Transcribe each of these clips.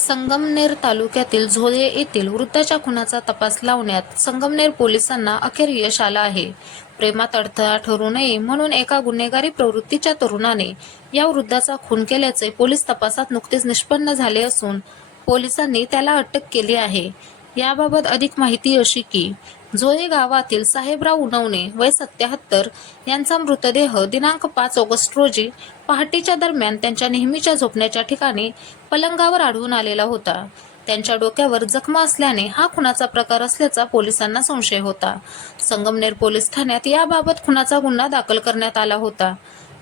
संगमनेर तालुक्यातील झोळे येथील वृद्धाच्या खुनाचा तपास लावण्यात संगमनेर पोलिसांना अखेर यश आलं आहे. प्रेमात अडथळा ठरू नये म्हणून एका गुन्हेगारी प्रवृत्तीच्या तरुणाने या वृद्धाचा खून केल्याचे पोलीस तपासात नुकतेच निष्पन्न झाले असून पोलिसांनी त्याला अटक केली आहे. याबाबत अधिक माहिती अशी की झोळे गावातील साहेबराव उनवणे वय 77 यांचा मृतदेह दिनांक 5 ऑगस्ट रोजी पहाटेच्या दरम्यान त्यांच्या नेहमीच्या झोपण्याच्या ठिकाणी पलंगावर आढळून आलेला होता. त्यांच्या डोक्यावर जखमा असल्याने हा खुनाचा प्रकार असल्याचा पोलिसांना संशय होता. संगमनेर पोलीस ठाण्यात याबाबत खुनाचा गुन्हा दाखल करण्यात आला होता.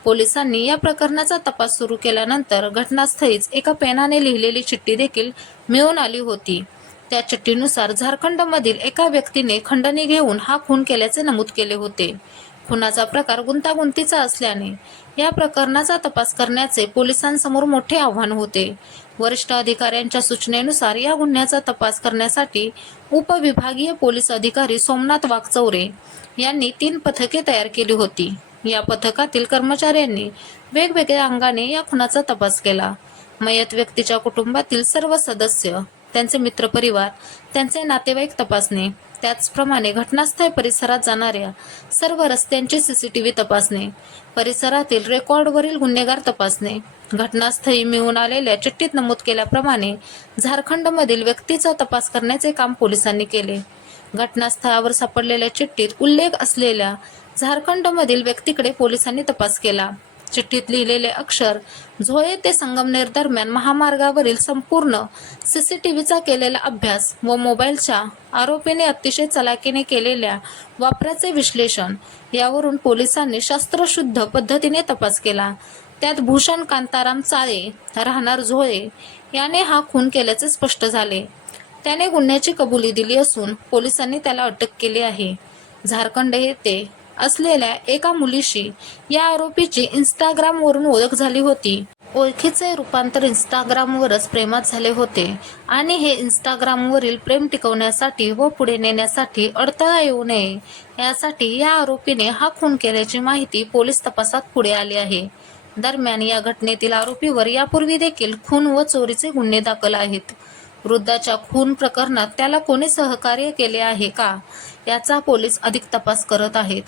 पोलिसांनी या प्रकरणाचा तपास सुरू केल्यानंतर घटनास्थळीच एका पेनाने लिहिलेली चिठ्ठी देखील मिळून आली होती. त्या चिठ्ठीनुसार झारखंडमधील एका व्यक्तीने खंडणी घेऊन हा खून केल्याचे नमूद केले होते. खुनाचा प्रकार गुंतागुंतीचा असल्याने या प्रकरणाचा तपास करण्याचे पोलिसांसमोर मोठे आव्हान होते. वरिष्ठ अधिकाऱ्यांच्या सूचनेनुसार या गुन्ह्याचा तपास करण्यासाठी उपविभागीय पोलीस अधिकारी सोमनाथ वाकचौरे यांनी 3 पथके तयार केली होती. या पथकातील कर्मचाऱ्यांनी वेगवेगळ्या अंगाने या खुनाचा तपास केला. मयत व्यक्तीच्या कुटुंबातील सर्व सदस्य, त्यांचे मित्रपरिवार, त्यांचे नातेवाईक तपासणे, त्याचप्रमाणे घटनास्थळ परिसरात जाणाऱ्या सर्व रस्त्यांची सीसीटीव्ही तपासणे, परिसरातील रेकॉर्डवरील गुन्हेगार तपासणे, घटनास्थळी मिळून आलेल्या चिठ्ठीत नमूद केल्याप्रमाणे झारखंडमधील व्यक्तीचा तपास करण्याचे काम पोलिसांनी केले. घटनास्थळावर सापडलेल्या चिठ्ठीत उल्लेख असलेल्या झारखंडमधील व्यक्तीकडे पोलिसांनी तपास केला. चिठ्ठीत लिहिलेले अक्षर झोळे ते संगमनेर दरम्यान महामार्गावरील संपूर्ण सीसीटीव्हीचा केलेला अभ्यास व मोबाईलच्या आरोपीने अतिशय चलाकीने केलेल्या वापराचे विश्लेषण यावरून पोलिसांनी शास्त्रशुद्ध पद्धतीने तपास केला. त्यात भूषण कांताराम चाळे राहणार झोळे याने हा खून केल्याचे स्पष्ट झाले. त्याने गुन्ह्याची कबुली दिली असून पोलिसांनी त्याला अटक केली आहे. झारखंड येथे असलेल्या एका मुलीशी या आरोपीची इंस्टाग्रामवरून ओळख झाली होती. ओळखीचे रूपांतर इंस्टाग्रामवरच प्रेमात झाले होते आणि हे इंस्टाग्रामवरील प्रेम टिकवण्यासाठी व पुढे नेण्यासाठी अडथळा येऊ नये यासाठी या आरोपीने हा खून केल्याची माहिती पोलीस तपासात पुढे आली आहे. दरम्यान या घटनेतील आरोपीवर यापूर्वी देखील खून व चोरीचे गुन्हे दाखल आहेत. वृद्धाच्या खून प्रकरणात त्याला कोणी सहकार्य केले आहे का याचा पोलीस अधिक तपास करत आहेत.